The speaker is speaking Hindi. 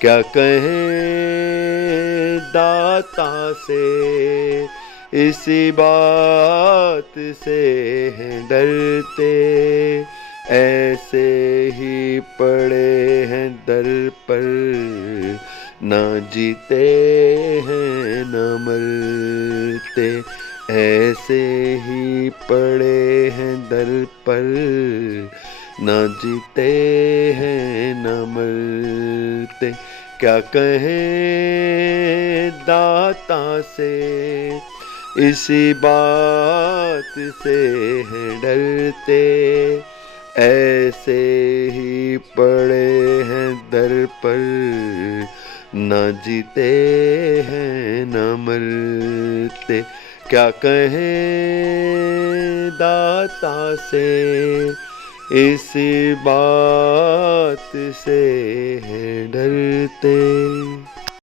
क्या कहें दाता से, इसी बात से हैं डरते। ऐसे ही पड़े हैं दर पर, ना जीते हैं न मरते। ऐसे ही पड़े हैं दर पर, ना जीते हैं न मरते। क्या कहें दाता से, इसी बात से हैं डरते। ऐसे ही पड़े हैं दर पर, न जीते हैं न मरते। क्या कहें दाता से, इसी बात से हैं डरते।